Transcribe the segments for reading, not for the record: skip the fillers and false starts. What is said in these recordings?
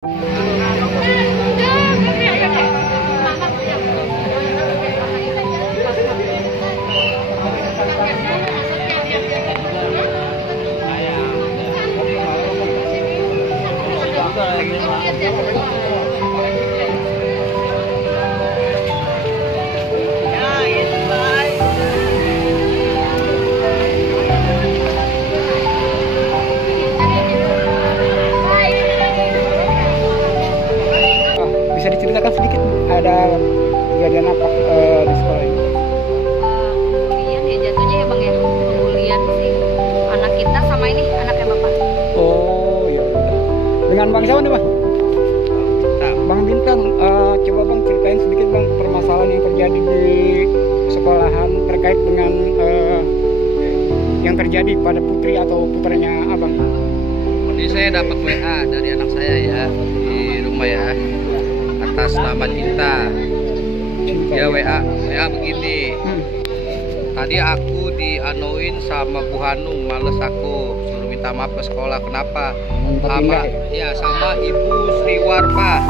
Bisa diceritakan sedikit ada kejadian apa di sekolah ini? Pembulian ya jatuhnya ya bang ya, pembulian sih anak kita sama ini anaknya bapak. Oh ya udah. Dengan bang siapa nih bang? Bang Bintang. Coba bang ceritain sedikit bang permasalahan yang terjadi di sekolahan terkait dengan yang terjadi pada putri atau putranya abang. Ini saya dapat WA dari anak saya ya di rumah ya, atas nama Cinta. Dia WA begini. Tadi aku dianuin sama Bu Hanung, males aku, suruh minta maaf ke sekolah. Kenapa? Sama Ibu Sriwar Pak.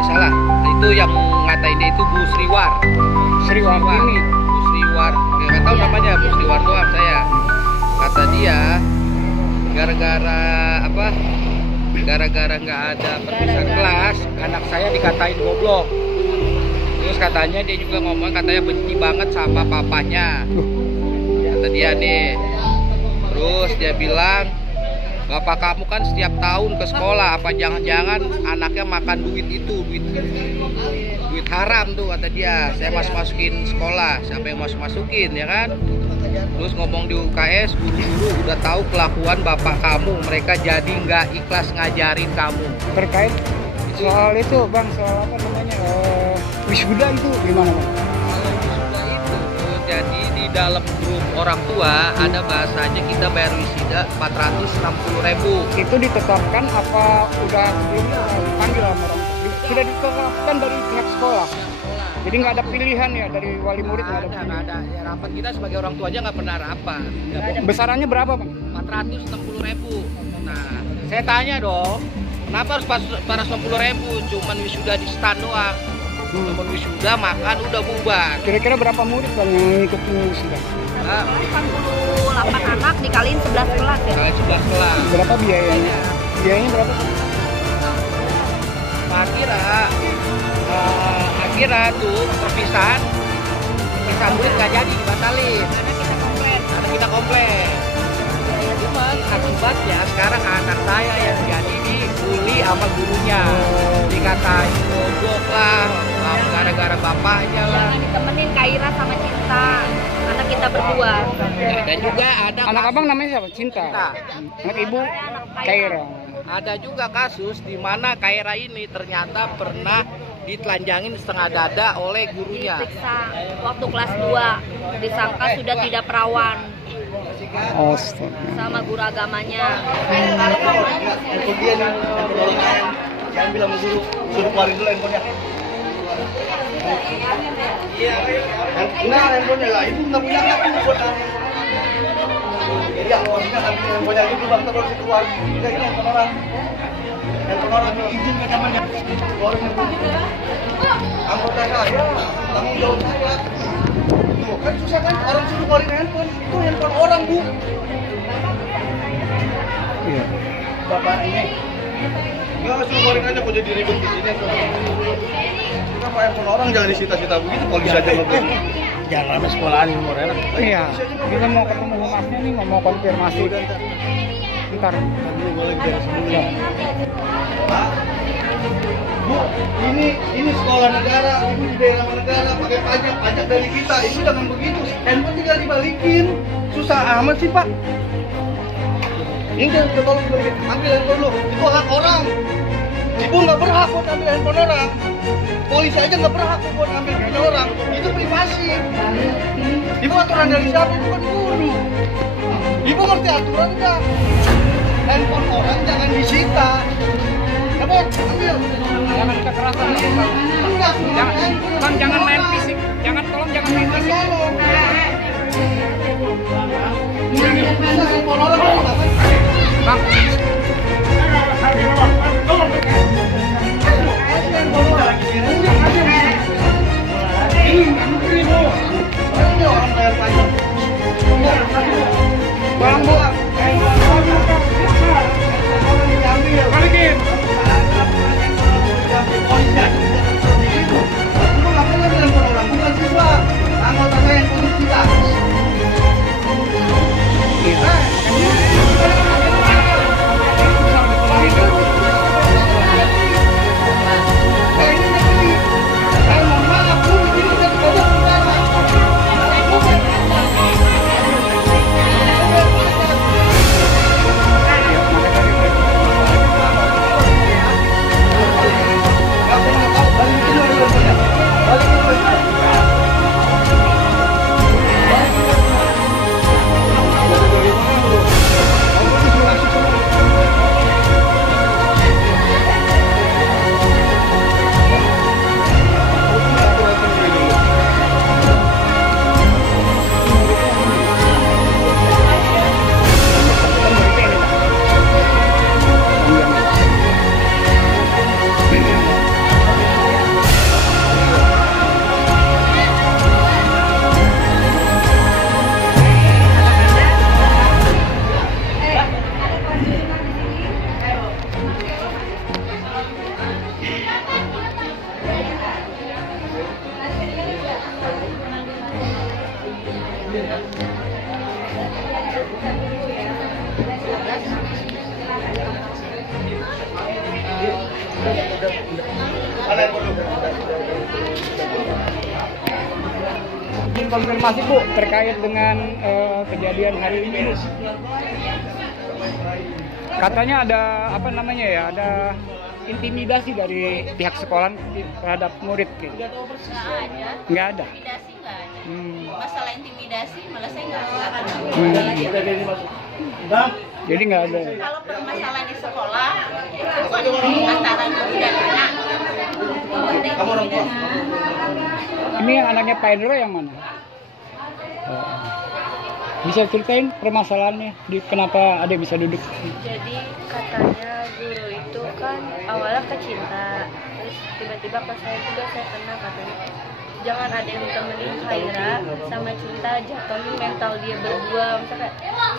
Salah, itu yang ngatain dia itu Bu Sriwar. Sriwar ini. Bu Sriwar, nggak tahu namanya, Bu Sriwar doang saya. Kata dia, gara-gara apa? Gara-gara nggak ada perpisahan kelas, anak saya dikatain goblok. Terus katanya dia juga ngomong, katanya benci banget sama papanya. Kata dia nih. Terus dia bilang, bapak kamu kan setiap tahun ke sekolah, apa jangan-jangan anaknya makan duit itu, duit haram tuh kata dia. Saya masukin sekolah, siapa yang masukin ya kan? Terus ngomong di UKS, guru-guru udah tahu kelakuan bapak kamu, mereka jadi nggak ikhlas ngajarin kamu. Terkait soal itu bang, soal apa namanya wisuda itu gimana bang? Wisuda itu jadi di dalam grup orang tua ada bahasanya kita bayar wisuda 460.000. Itu ditetapkan apa udah sebelumnya dipanggil sama orang tua? Sudah ditetapkan dari pihak sekolah. Jadi nggak ada pilihan ya dari wali murid, nggak ada. Ya, rapat kita sebagai orang tua aja nggak pernah rapat. Besarannya berapa bang? 460.000. Nah, saya tanya dong, kenapa harus 460.000? Cuman wisuda di stand doang. Cuman wisuda makan udah bubar. Kira-kira berapa murid bang yang ikut wisuda? 48 anak dikaliin 11 kelas ya. Kali 11 kelas. Berapa biayanya? Biayanya berapa? Akhirnya tuh perpisahan murid nggak jadi, dibatalin. Karena kita komplain. Cuman akibatnya sekarang anak saya yang jadi dibully sama gurunya, dikatain goblok lah, gara-gara bapaknya lah. Ditemenin Kaira sama Cinta, anak kita berdua. Dan juga ada Anak abang namanya siapa? Cinta. Anak ibu Kaira. Ada juga kasus di mana Kaira ini ternyata pernah ditelanjangin setengah dada oleh gurunya. Diperiksa waktu kelas 2, disangka sudah tidak perawan sama guru agamanya. Jangan bilang guru, suruh keluarin dulu handphonenya. Enggak, handphonenya lah, ibu nggak punya kartu buat iya, maksudnya handphonenya ibu bang, terus keluar. Enggak, ini handphone orang. Handphone orang izin rekamannya. Keluarin handphone. Anggota saya, tanggung jawab saya. Tuh, kan susah kan, orang suruh keluarin handphone. Itu handphone orang, Bu. Iya. Bapak ini. Enggak, suruh keluarin aja, kok jadi ribet di sini. Kenapa handphone orang jangan disita-sita begitu, polisi aja nggak boleh. Jangan rame sekolahan ini mau enak. Iya. Kita mau ketemu humasnya nih, mau konfirmasi. Ntar. Gue lagi dari sebelumnya. Pak, Bu, ini sekolah negara, ibu di daerah negara pakai pajak dari kita. Ibu jangan begitu, handphone tinggal dibalikin. Susah amat sih Pak. Ini jangan tolong balikin, ambil handphone lo. Itu hak orang. Ibu nggak berhak buat ambil handphone orang. Polisi aja nggak berhak buat ambil handphone orang. Itu privasi. Ibu aturan dari siapa? Itu kan guru. Ibu ngerti aturan nggak? Handphone orang jangan disita. Apa? Ambil. Jangan kekerasan. Enggak. Bang, jangan main fisik. Tolong jangan main fisik. Handphone orang. Bang. Izin konfirmasi Bu terkait dengan kejadian hari ini Bu. Katanya ada apa namanya ya, ada intimidasi dari pihak sekolah terhadap murid gitu. Nggak ada. Nggak ada. Intimidasi nggak ada. Hmm. Masalah intimidasi malah saya nggak akan. Jadi nggak ada. Kalau permasalahan di sekolah itu kan antara guru dan anak. Kamu orang tua? Ini yang anaknya Pak Endro yang mana? Bisa ceritain permasalahannya, kenapa ada bisa duduk? Jadi katanya guru itu kan awalnya kecinta, terus tiba-tiba pas saya juga saya kena katanya jangan ada yang temenin Khaira sama Cinta, jatuhin mental dia berdua. Misalnya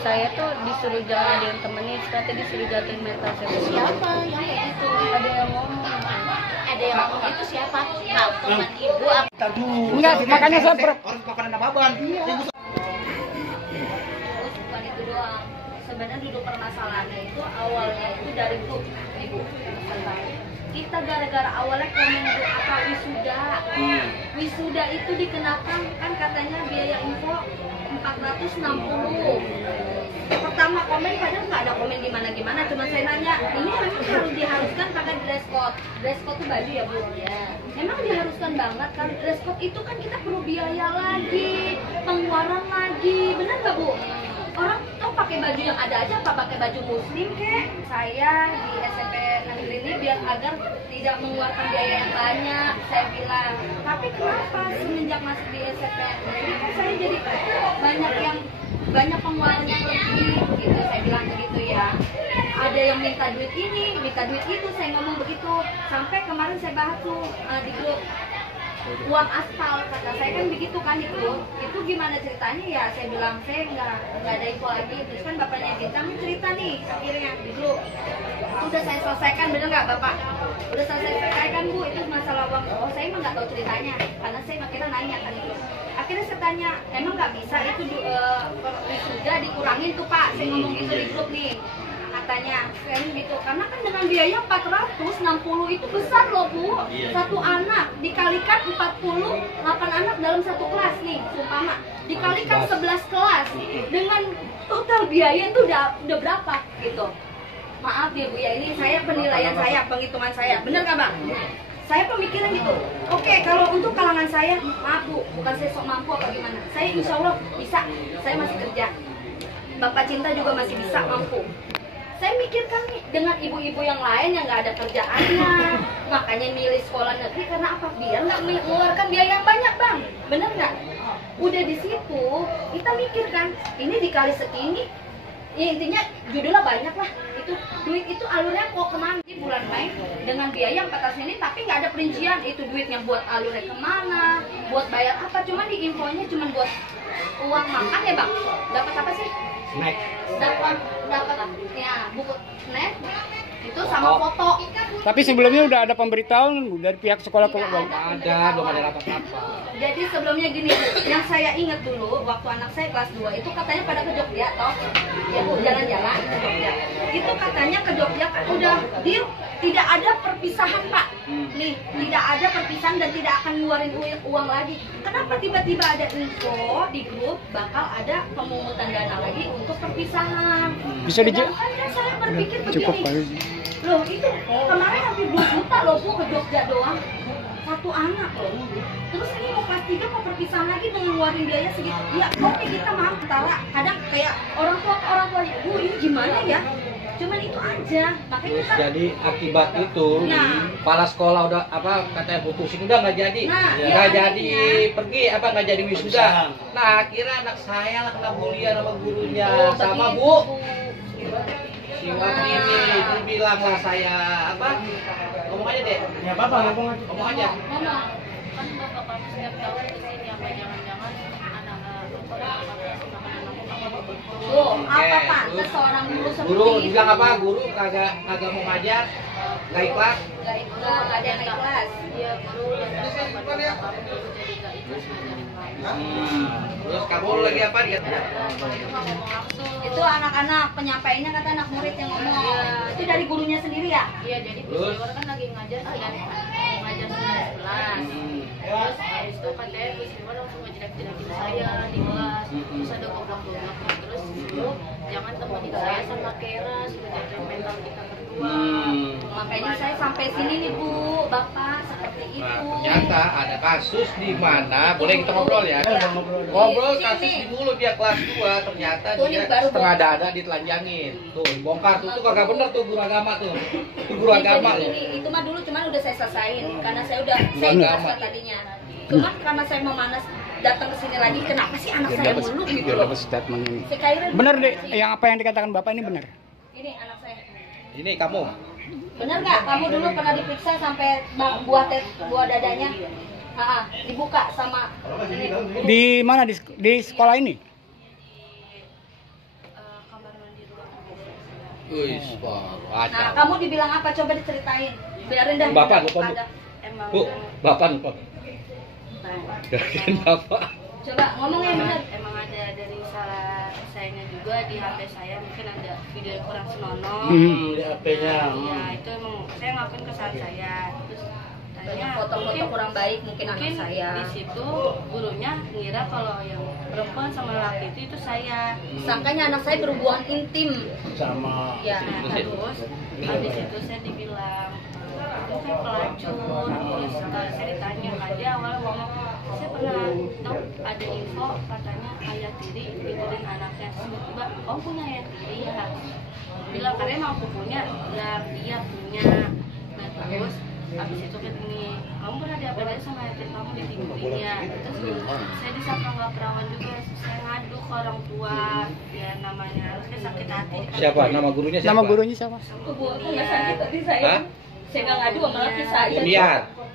saya tuh disuruh jangan ada yang temenin, ternyata disuruh jatuhin mental saya berdua. Siapa yang kayak gitu? Ada yang ngomong. Ada yang ngomong itu siapa? Nah, teman ibu apa? Enggak, makanya saya orang makanan ababan. Bukan itu doang. Sebenarnya duduk permasalahannya itu awalnya itu dari grup ibu. Kita gara-gara awalnya komen apa wisuda itu dikenakan kan katanya biaya info 460. Pertama komen padahal nggak ada komen gimana cuma saya nanya ini memang harus diharuskan pakai dress code tuh baju ya Bu ya emang diharuskan banget kan dress code itu kan kita perlu biaya lagi pengeluaran lagi benar nggak Bu? Orang tuh pakai baju yang ada aja apa pakai baju muslim kek saya di SMP negeri ini biar agar tidak mengeluarkan biaya yang banyak saya bilang tapi kenapa semenjak masuk di SMP negeri kan saya jadi banyak pengeluaran yang lebih gitu saya bilang begitu ya ada yang minta duit ini minta duit itu saya ngomong begitu sampai kemarin saya bahas tuh di grup uang aspal kata saya kan begitu kan itu gimana ceritanya ya saya bilang saya nggak ada info lagi terus kan bapaknya Bintang cerita nih akhirnya di grup udah saya selesaikan bener nggak bapak udah saya selesaikan Bu itu masalah uang oh saya emang nggak tahu ceritanya karena saya akhirnya nanya kan itu akhirnya saya tanya emang nggak bisa itu sudah dikurangin tuh Pak saya ngomong gitu di grup nih katanya kan gitu karena kan dengan biaya 460 itu besar loh Bu satu anak dikalikan 48 anak dalam satu kelas nih umpama dikalikan 11 kelas dengan total biaya itu udah berapa gitu maaf ya Bu ya ini saya penilaian saya penghitungan saya bener nggak Bang saya pemikiran gitu oke kalau untuk kalangan saya maaf Bu bukan saya sok mampu apa gimana saya insya Allah bisa saya masih kerja Bapak Cinta juga masih bisa mampu saya mikirkan nih dengan ibu-ibu yang lain yang nggak ada kerjaannya makanya milih sekolah negeri karena apa biar nggak mengeluarkan biaya yang banyak Bang bener nggak udah di situ kita mikirkan ini dikali segini ya intinya judulnya banyak lah itu duit itu alurnya kok kemana di bulan Mei dengan biaya 400 ini tapi nggak ada perincian itu duitnya buat alurnya kemana buat bayar apa cuma di infonya cuma buat uang makan ya Bang dapat apa sih snack dapat ya buku snack itu sama foto Tapi sebelumnya udah ada pemberitahuan dari pihak sekolah ke belum ada rapat-rapat. jadi sebelumnya gini Bu, yang saya ingat dulu waktu anak saya kelas 2 itu katanya pada ke Jogja toh ya Bu jalan-jalan ke Jogja itu katanya ke Jogja kan udah deal tidak ada perpisahan Pak nih tidak ada perpisahan dan tidak akan ngeluarin uang lagi kenapa tiba-tiba ada info di grup bakal ada pemungutan dana lagi untuk perpisahan bisa kan saya berpikir cukup begini kali. loh itu kemarin hampir 2 juta loh Bu ke Jogja doang satu anak loh terus ini mau kelas 3 mau perpisahan lagi dengan ngeluarin biaya segitu ya oke kita maaf antara kadang kayak orang tua Bu ini gimana ya cuman itu aja makanya kita Jadi akibat itu kepala sekolah udah apa katanya putusin udah nggak jadi nggak jadi pergi apa nggak jadi wisuda. Nah akhirnya anak saya lah kena bulian sama gurunya sama Bu. Si Wati ini itu bilang lah saya apa ngomong aja deh Ya apa ngomong aja. ngomong aja Ngomong kan bapak kamu setiap tahun kesini apa jangan-jangan anak loh apa pantas seorang guru seperti guru itu bilang apa guru kagak mau ngajar nggak ikhlas nggak ada yang ikhlas dia guru dan bapak jadi nggak ikhlas ngajarin kamu terus kamu lagi apa dia itu nggak ngomong langsung itu anak-anak penyampaiannya kata anak murid yang ngomong itu dari gurunya sendiri ya iya jadi Terus? peristiwa kan lagi ngajar ngajar semester 11. Terus habis itu katanya Bu Sri langsung ngejelek-jelekin saya di kelas. Terus ada goblok-goblok, terus suruh jangan temenin saya sama Kera, sudah jadi mental kita berdua. Makanya saya sampai sini nih Bu, Bapak seperti itu. Nah, ternyata ada kasus di mana, boleh kita ngobrol ya? Ngobrol kasus di mulut dia kelas 2, ternyata dia setengah dada ditelanjangin. Tuh, bongkar tuh kagak bener tuh guru agama tuh. Itu guru agama loh. Itu mah dulu cuman udah saya selesain karena saya ikhlas tadinya. Cuman karena saya memanas datang ke sini lagi, kenapa sih anak saya mulu gitu Dia loh. dapat statement ini. Si Khairul Bener deh, yang apa yang dikatakan Bapak ini benar. ini anak saya. Ini kamu. Bener nggak? Kamu dulu pernah diperiksa sampai buah dadanya dibuka sama ini. Di mana di sekolah ini? Kamar mandi ruang. Wih, Nah, kacau. kamu dibilang apa? Coba diceritain. Biarin dah. Bapak, lupa, Bu. Emang Bu, Bapak lupa. Nah, Gerakin Bapak. coba ngomong yang bener. emang ada dari salah sayanya juga di HP saya, mungkin ada video yang kurang senonoh. Di HP-nya. Ya itu emang saya ngakuin kesalahan saya. Terus tanya Foto-foto kurang baik mungkin anak mungkin saya. di situ gurunya ngira kalau yang perempuan sama laki itu saya. Sangkanya anak saya berhubungan intim. Sama Ya. Nah, terus habis itu saya dibilang itu saya pelacur. Terus saya ditanya kan dia awalnya ngomong saya pernah tahu ada info katanya ayah tiri tidurin anaknya. Tiba-tiba punya ayah tiri ya. Bilang karena emang aku punya, bilang dia punya. Nah terus habis itu kan ini kamu pernah diapain sama ayah tiri kamu ditidurinnya. Terus saya disangka nggak perawan juga, saya ngadu ke orang tua ya namanya, saya sakit hati. Siapa? Nama gurunya siapa? Nama gurunya siapa? Bu, nggak sakit hati saya. Hah? Saya nggak ngadu sama laki saya.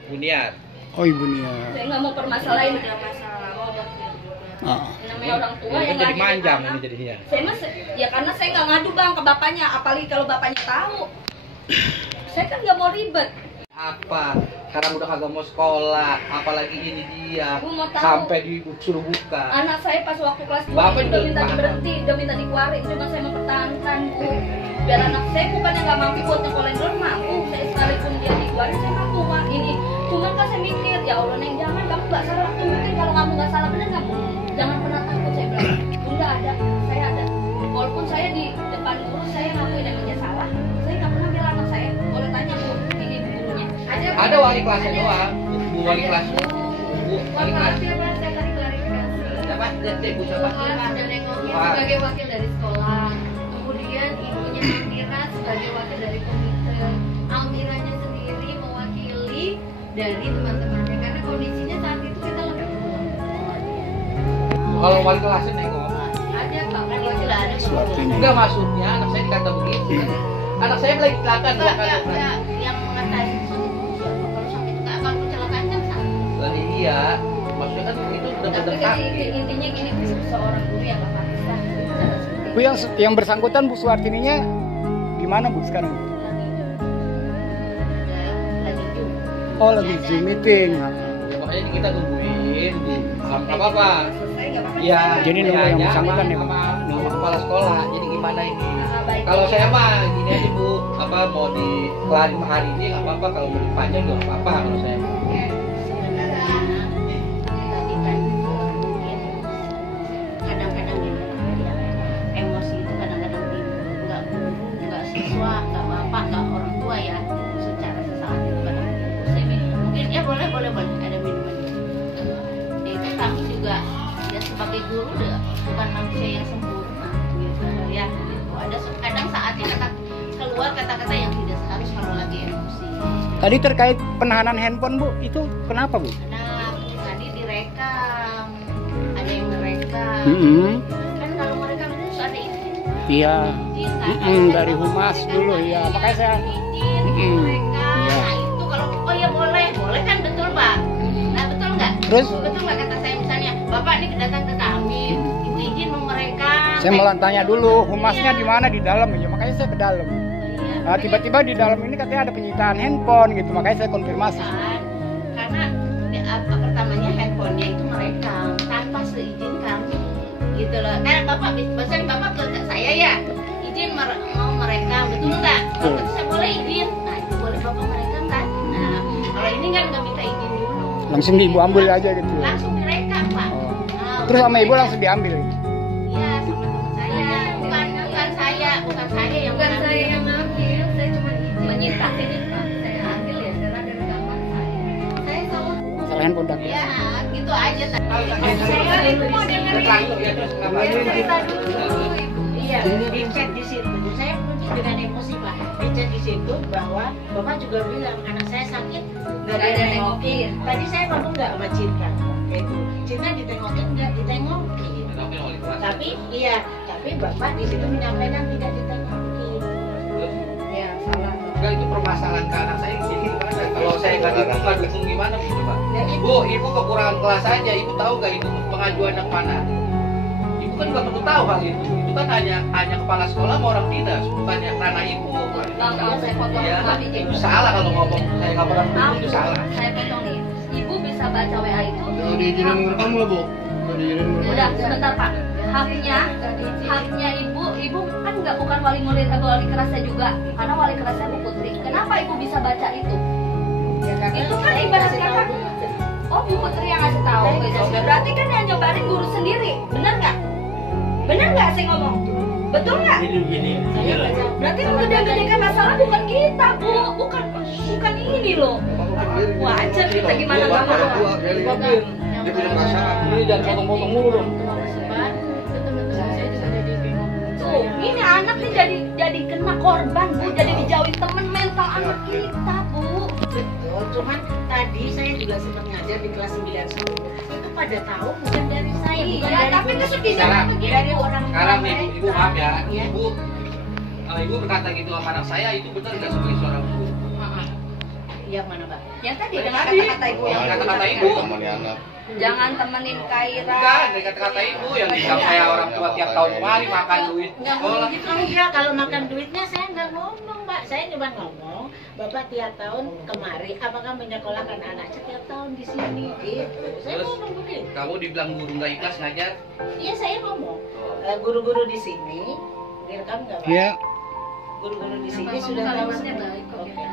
Buniar. Oh, Ibu Nia. Saya nggak mau permasalahin. Udah masalah lama udah clear juga. Ah. Namanya orang tua yang Ini jadi nggak manjang anak. ini jadinya. Saya mah ya karena saya nggak ngadu bang ke bapaknya, apalagi kalau bapaknya tahu. Saya kan nggak mau ribet. Apa? Sekarang udah kagak mau sekolah, apalagi ini dia. Bu, mau tahu. Sampai disuruh buka. Anak saya pas waktu kelas 2 Bapak udah juga minta paham. berhenti, udah minta dikeluarin, cuma saya mempertahankan Bu. Biar anak saya bukannya nggak mampu buat nyekolin doang, mampu. Saya sekalipun dia dikeluarin saya mampu Wah, ini. Cuma kan saya mikir ya Allah Neng jangan kamu nggak salah waktu mungkin kalau kamu nggak salah bener kamu jangan pernah takut saya bilang. Bunda ada, saya ada. Walaupun saya di depan guru saya ngakuin namanya salah, saya nggak pernah bilang anak saya. Boleh tanya Bu, ini gurunya. Ada wali kelasnya doang. Bu wali kelas. Bu wali kelas. Saya tadi klarifikasi. Siapa? Bu siapa? Ada nengoknya Wah. sebagai wakil dari sekolah, kemudian ibunya Almira sebagai wakil dari komite. Almiranya sendiri mewakili dari teman-temannya karena kondisinya saat itu kita lebih berdua. Kalau wali kelasnya nengok. Ada Pak, kan itu lah ada. Suartinya. Enggak maksudnya anak saya dikata begitu. Anak saya lagi kecelakaan. Yang mengatakan kalau sampai itu nggak akan kecelakaan kan sama. Lagi iya. Maksudnya kan itu Tapi benar-benar kan sakit. intinya gini, seorang guru yang nggak pantas lah. Bu, yang bersangkutan Bu Suartininya gimana Bu sekarang? Lagi Zoom. Oh, lagi Zoom meeting. Ya, makanya kita tungguin. Apa-apa. Selesai nggak apa-apa. Ya, Jadi nunggu yang tanya bersangkutan ya, sama, Bang? sama kepala sekolah. Jadi gimana ini? Baik. Kalau saya mah gini aja Bu, apa mau dikelarin hari ini nggak apa-apa, kalau mau dipanjang juga nggak apa-apa kalau saya. Kadang-kadang emosi itu kadang-kadang nggak siswa, nggak bapak, nggak orang tua ya. Secara sesaat itu kadang saya minum. Mungkin ya boleh ada minuman. Ya, itu kami juga ya sebagai guru bukan manusia yang sempurna gitu ya. Gitu. Ada kadang saatnya keluar kata-kata yang tidak seharus kalau lagi emosi. Tadi terkait penahanan handphone Bu, itu kenapa Bu? Nah, tadi direkam, ada yang merekam. Kan kalau merekam itu harus ada izin. Iya. Izin, kan? Dari humas dulu ya. Makanya saya izin merekam. Iya. Nah itu kalau oh ya boleh kan betul Pak. Nah betul nggak? Terus? Betul nggak kata saya misalnya, Bapak ini datang ke kami, Ibu izin mau merekam. saya mau tanya dulu humasnya di mana, di dalam ya. Makanya saya ke dalam. Iya. Nah, tiba-tiba di dalam ini katanya ada penyitaan handphone gitu. Makanya saya konfirmasi. Kan? Karena pertamanya handphonenya itu merekam tanpa seizin kami gitu loh. Bapak biasanya Bapak ke saya ya izin mau merekam betul nggak? Kalau saya boleh izin, nah itu boleh Bapak merekam kan? Nah Langsung ibu ambil aja gitu. Langsung direkam Pak. Oh. Nah, Terus sama ibu langsung diambil. Iya sama teman saya. Bukan saya yang Bukan mengambil. saya yang ngambil, saya cuma Menyita. ini Pak, saya ambil ya karena ada rekaman saya. Saya tahu Masalah handphone dah. Ya, gitu aja. saya itu mau dengerin. Saya cerita dulu. Iya, dicek di situ. Saya mungkin dengan emosi Pak. Dicek di situ bahwa Bapak juga bilang anak saya sakit, nggak ada yang nengokin. Tadi saya ngomong nggak sama Cinta, itu Cinta ditengokin nggak ditengokin. Tapi tapi Bapak di situ menyampaikan tidak ditengokin. Ya salah. Enggak, itu permasalahan ke anak saya di sini gimana? Kalau saya nggak dukung gimana Bu coba? Ibu kekurangan kelas aja, ibu tahu nggak itu pengajuan yang mana? Ibu kan nggak perlu tahu hal itu. Itu kan hanya kepala sekolah sama orang dinas, bukannya karena ibu. Bang, kalau saya potong Ya, maaf izin. itu salah kalau ngomong saya nggak pernah dukung, itu salah. Saya potong nih. Ibu bisa baca WA itu. Udah diizinin ngerekam lah, Bu. Udah diizinin ngerekam. Udah, sebentar Pak. Haknya ibu kan bukan wali murid atau wali kerasnya juga, karena wali kerasnya Bu Putri. Kenapa ibu bisa baca itu? Itu kan ibarat kata, oh Bu Putri yang ngasih tahu. Berarti kan yang nyebarin guru sendiri, benar nggak? Benar nggak saya ngomong? Betul nggak? Berarti yang gede-gedekan masalah bukan kita Bu, bukan ini loh. Wajar kita gimana nggak mau? Dia punya perasaan. Ini jangan potong-potong mulu dong. Tuh, ini anak nih jadi kena korban Bu, jadi dijauhin temen mental anak kita Bu. Betul, cuman tadi saya juga sempat ngajar di kelas 9 itu pada tahu bukan dari saya, bukan Iya, dari tapi guru. kesetidaknya begini dari Bu. orang tua Sekarang nih, mereka. ibu maaf ya, Iya. ibu berkata gitu sama anak saya, itu benar nggak sebagai seorang ibu? Yang mana Pak? Yang tadi dengan Tadi. kata-kata ibu yang Kata-kata ibu. Namanya anak. jangan temenin Kaira. Bukan, dari kata-kata ibu yang bilang saya orang tua tiap tahun kemari makan duit sekolah. Enggak, kalau makan duitnya saya nggak ngomong Mbak, saya cuma ngomong Bapak tiap tahun kemari apakah menyekolahkan anak setiap tahun di sini gitu. Saya Terus ngomong begitu. kamu dibilang guru nggak ikhlas ngajar? Iya saya ngomong. Guru-guru di sini direkam nggak Pak? Iya. Guru-guru di sini sudah tahu semua. Oke.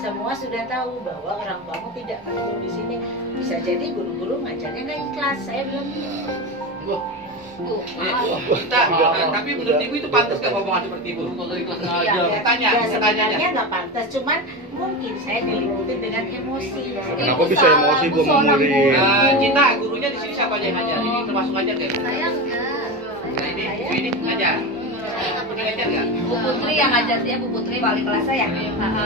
Semua sudah tahu bahwa orang tuamu tidak perlu di sini. Bisa jadi guru-guru ngajarnya nggak ikhlas. Saya bilang gitu. Tuh, Kita, tapi menurut ibu itu pantas nggak ngomongan seperti ibu? Kalau ikhlas ngajar. Ya, Tanya, ya, saya tanya. sebenarnya nggak pantas, cuman mungkin saya diliputin dengan emosi. Kenapa bisa emosi Bu murid? Cinta, gurunya di sini siapa aja yang ngajar? Ini termasuk ngajar nggak? saya enggak. Nah ini ngajar. Ini ngajar nggak? Bu Putri yang ngajar dia, Bu Putri wali kelasnya ya.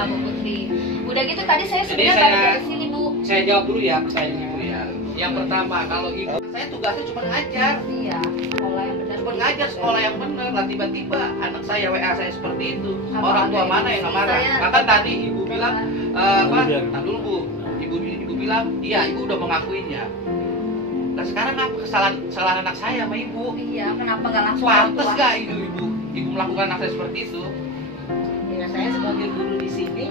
Bu Putri. Udah gitu tadi saya Jadi sebenarnya saya- balik dari sini Bu. Saya jawab dulu ya pertanyaan ibu ya. Yang pertama, kalau ibu, saya tugasnya cuma ngajar. Iya, sekolah yang benar. Cuma ngajar sekolah yang benar. Lah tiba-tiba anak saya WA saya seperti itu. Apa Orang tua ada mana yang nggak marah? Saya- Bahkan tadi ibu bilang, apa? Nah dulu Bu, ibu bilang, iya ibu udah mengakuinya. Nah sekarang apa kesalahan anak saya sama ibu? Iya, kenapa nggak langsung orang Pantes tua? gak ibu melakukan anak saya seperti itu? Ya saya sebagai guru di sini,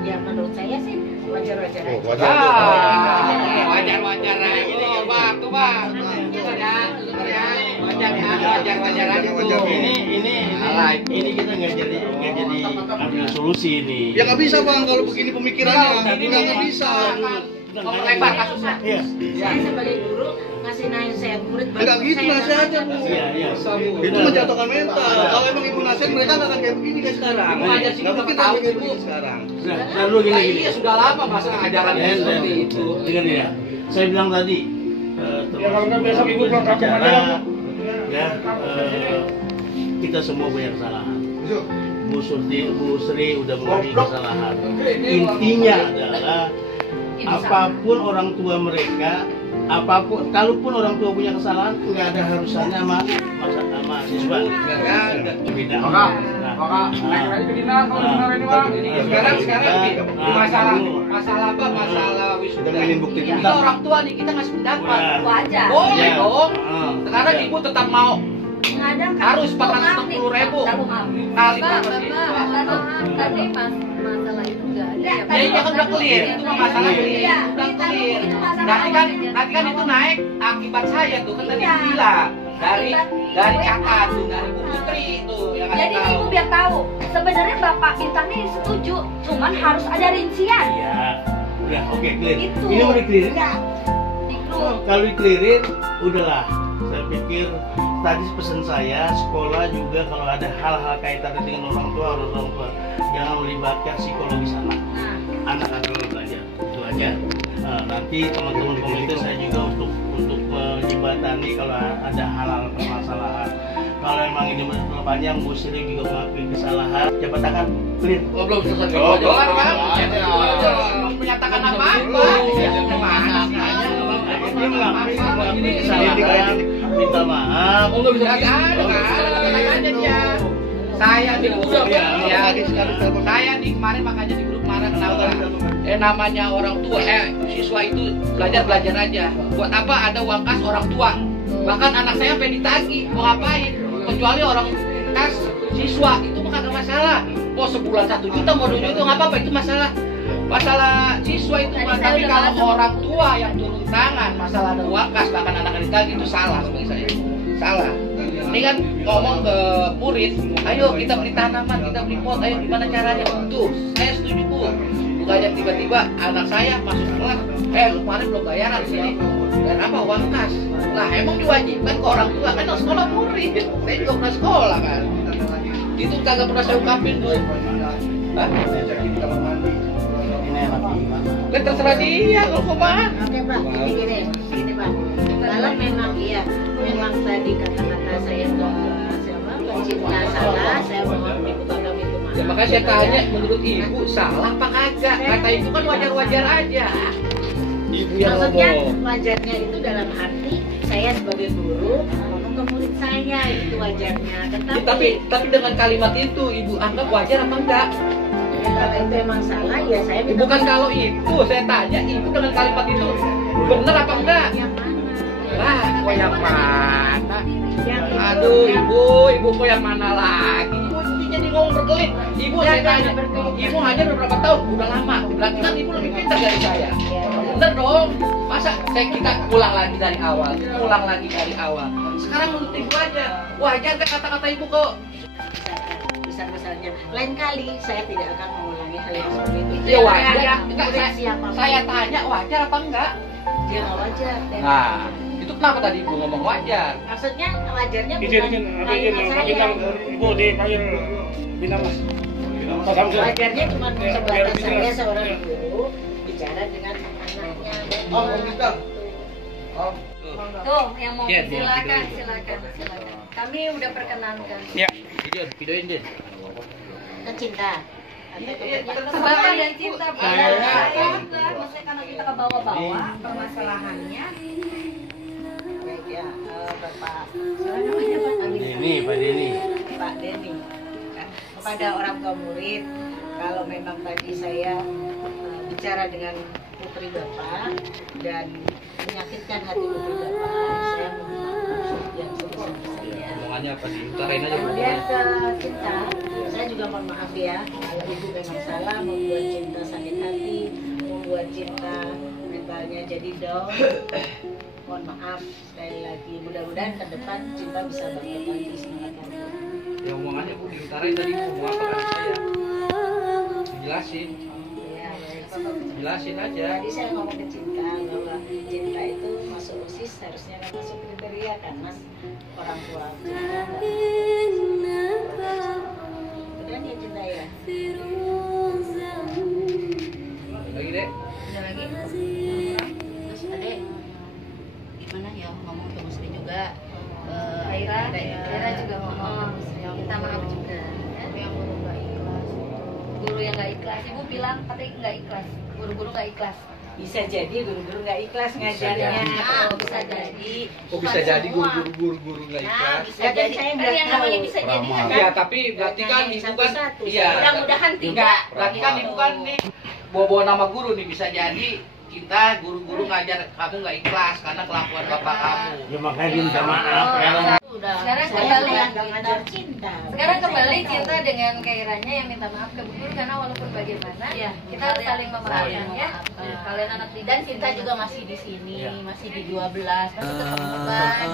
ya menurut saya sih wajar-wajar aja. Wajar. Wajar aja tuh, Bang, tuh Bang. Dengar ya, wajar aja tuh. Ini kita nggak jadi ambil solusi ini. Ya nggak bisa Bang kalau begini pemikirannya. Nggak bisa. Memperlebar kasusnya. Iya. Saya sebagai guru ngasih nasihat murid. Enggak gitu nasihatnya Bu. Iya. Itu menjatuhkan mental. Kalau emang ibu nasihat mereka nggak akan kayak begini kayak sekarang. Ibu ngajar sini Nggak mungkin berapa tahun, kayak Bu? begini sekarang. Nah, dulu gini. Iya sudah lama masa ajaran seperti itu. Dengar ya. Saya bilang tadi. kalau nggak besok ibu pulang kampung aja, bicara, Bu. ya, kita semua banyak kesalahan. Bu Sri udah mengakui kesalahan. Intinya adalah apapun orang tua mereka, kalaupun orang tua punya kesalahan, nggak ada harusannya sama siswa. Beda. Sekarang masalah apa? Masalah wisuda. Udah ingin bukti Kita orang tua nih kita ngasih pendapat. Wajar. Boleh Ya. dong. Sekarang ibu tetap mau Ngadang harus 460.000 kali Pak, berapa Bapak, tadi pas masalah itu enggak ada. Enggak, Ya ini kan udah clear, itu mah masalah clear, Iya, udah kita clear. itu masalah Nanti kan itu naik akibat saya tuh, kan tadi Iya. ibu bilang dari Akibat catat tuh, dari Bu Putri tuh yang ngasih Jadi tahu. ibu biar tahu, sebenarnya Bapak Bintang ini setuju, cuman harus ada rincian. Iya. Ya, oke, clear. Itu. Ini mau di-clearin? Di grup. Kalau di-clearin, udahlah. Saya pikir tadi pesan saya, sekolah juga kalau ada hal-hal kaitan dengan orang tua, jangan melibatkan psikologis anak. Anak dulu belajar, itu aja. Nah, nanti teman-teman komite saya juga untuk menjembatani kalau ada hal-hal permasalahan. Kalau emang ini terlalu panjang, Bu Sri juga mengakui kesalahan. Jabat tangan, clear. Oh, belum selesai. Belum menyatakan apa-apa. Dia mengakui kesalahan, minta maaf. Oh, nggak bisa ada dia. Saya di grup saya nih kemarin makanya di grup marah kenapa? Namanya orang tua, siswa itu belajar aja. Buat apa ada uang kas orang tua? Bahkan anak saya sampai ditagih, mau ngapain? Kecuali orang kas siswa itu bukan ada masalah. Mau sebulan 1 juta, mau 2 juta nggak apa-apa, itu masalah siswa itu. Tapi kalau orang tua yang turun tangan masalah ada uang kas bahkan anak ditagih itu salah sebenarnya saya. Salah. Ini kan ngomong ke murid, ayo kita beli tanaman, kita beli pot, ayo gimana caranya? Tuh, saya setuju Bu. Bukannya tiba-tiba anak saya masuk kelas, lu kemarin belum bayaran sini. Dan apa uang kas? Lah emang diwajibkan ke orang tua kan sekolah murid. Saya juga pernah sekolah kan. Itu kagak pernah saya ungkapin Bu. Hah? Lah terserah dia kalau kau mah. Oke Pak, gini Pak. Kalau memang iya, memang tadi kata-kata saya nggak cinta salah, saya mohon ibu tolong itu maaf. Ya makanya saya tanya, menurut ibu salah apa kagak? Kata ibu kan wajar-wajar aja. Ibu yang maksudnya ngomong. wajarnya itu dalam arti saya sebagai guru ngomong ke murid saya itu wajarnya. Tapi dengan kalimat itu ibu anggap wajar apa enggak? Ya, kalau itu emang salah ya saya minta Bukan kalau itu, saya tanya ibu dengan kalimat itu benar apa enggak? yang mana? Lah, kok yang mana? Yang itu, Aduh, ibu kok yang mana lagi? Ibu jadi ngomong berkelit. Ibu saya tanya, ibu ngajar berapa tahun? Udah lama. Berarti kan ibu lebih pintar dari saya. Bener dong. Masa kita ulang lagi dari awal? Sekarang menurut ibu aja. Wajar kan kata-kata ibu kok? besar-besarnya. Lain kali saya tidak akan mengulangi hal yang seperti itu. Ya wajar. Murid siapapun. Saya tanya wajar apa enggak? Dia nggak wajar. Nah, itu kenapa tadi ibu ngomong wajar? Maksudnya wajarnya Izin, bukan izin, kalimat izin, saya. Ibu dipanggil Bintang Mas. Pak Samsul. Wajarnya cuma Biar sebatas lebih saya jelas. seorang guru bicara dengan anaknya. Oh, kita. Oh. Tuh, yang mau Iya, silakan. Kami udah perkenankan. Ya. Videoin deh. Kecinta. Kebahagiaan dan cinta maksudnya karena kita ke bawah-bawah permasalahannya. Baik ya, Bapak. Siapa namanya Pak? Pak Denny. Pak Denny. Kepada orang tua murid, kalau memang tadi saya bicara dengan putri Bapak dan menyakitkan hati putri Bapak, saya mohon maaf yang sebesar-besarnya. Omongannya apa sih? Utarain aja. Kemudian ke Cinta, saya juga mohon maaf ya, kalau ibu memang salah membuat Cinta sakit hati, membuat Cinta mentalnya jadi down. Mohon maaf sekali lagi. Mudah-mudahan ke depan Cinta bisa bangkit lagi semangat lagi. Ya omongannya bu diutarain tadi bu mau apa kan saya? Dijelasin. Ya, Jelasin aja. tadi saya ngomong ke Cinta bahwa Cinta itu masuk OSIS harusnya nggak masuk kriteria kan Mas, orang tua Cinta. Kemudian ya Cinta ya. Lagi deh. Ada lagi? Terus adek gimana ya ngomong ke Musri juga Aira juga ngomong minta maaf juga yang guru nggak ikhlas. guru yang nggak ikhlas. Ibu bilang katanya nggak ikhlas, guru-guru nggak ikhlas. Bisa jadi guru-guru nggak ikhlas ngajarnya. Bisa jadi. Kok bisa jadi guru-guru nggak ikhlas? Bisa jadi saya nggak yang namanya bisa jadi kan. Iya tapi berarti kan ibu kan iya. Mudah-mudahan Enggak, tidak. berarti kan ibu kan nih bawa nama guru nih bisa jadi kita guru-guru ngajar kamu nggak ikhlas karena kelakuan bapak kamu. Ya makanya dia minta maaf. Sekarang saya kembali. ngajar Cinta. Sekarang kembali Cinta dengan Kairanya yang minta maaf ke Bu Guru karena walaupun bagaimana kita harus saling memaafkan ya. Kalian anak didik Dan Cinta juga masih di sini, masih di 12, masih ketemu kan.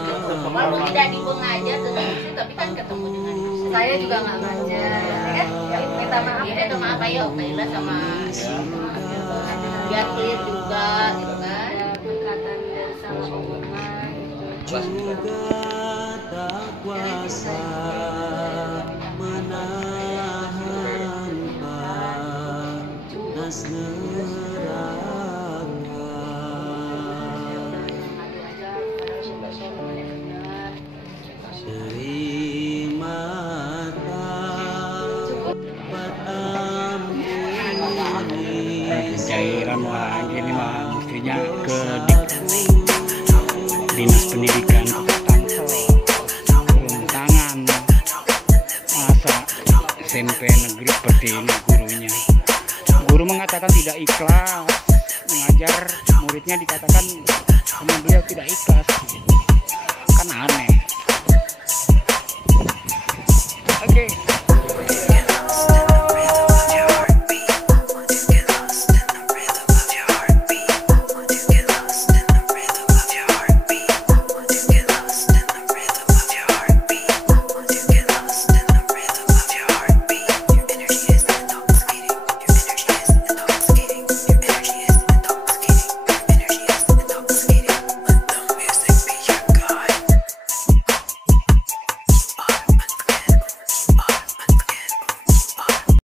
Walaupun tidak di pengajar tetap tapi kan ketemu dengan saya juga nggak ngajar, ya kan? Minta maaf ya. Minta maaf ayo Kaila sama biar clear juga gitu kan. Ada perkataan dari salah omongan gitu. tak kuasa menahan panas neraka. Seri mata Cairan lagi nih mah, mestinya ke Dinas Pendidikan Kota Tangsel turun tangan. Masa SMP negeri seperti ini gurunya. Guru mengatakan tidak ikhlas mengajar muridnya, dikatakan sama beliau tidak ikhlas, kan aneh. Oke.